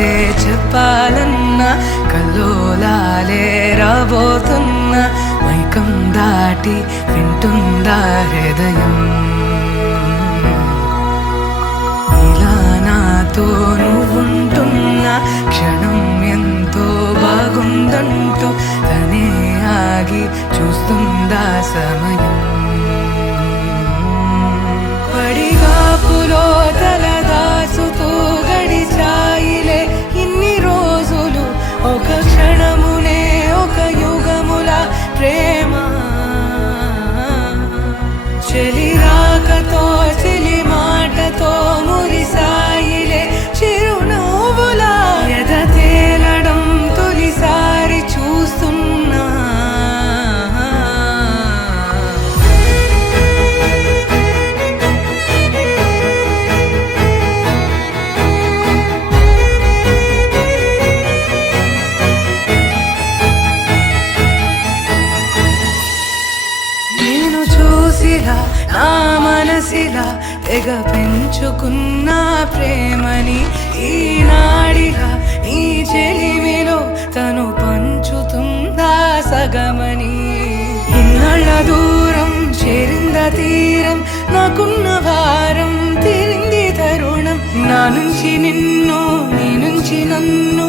మనసే చెప్పాలన్నా కల్లోలాలే రాబోతున్నా మైకం దాటి వింటుందా హృదయం ఇలా నాతో నువ్వుంటున్నా క్షణం ఎంతో బాగుందంటూ తనే ఆగి చూస్తుందా సమయం పడిగాపులో తలదాచుతూ గడిచాయిలే ఇన్ని రోజులు ఒక క్షణమునే ఒక యుగముల ప్రేమ చెలి రాకతో చెలి మాటతో మురిసాయిలే చిరునవ్వులా ఎద తేలడం తొలిసారి చూస్తున్నా నేను చూసిలా నా మనసిలా తెగ పెంచుకున్న ప్రేమని ఈనాడిలా నీ చెలిమిలో తను పంచుతుందా సగమని ఇన్నాళ్ళ దూరం చేరింద తీరం నాకున్న భారం తీరింది తరుణం నా నుంచి నిన్ను నీ నుంచి నన్ను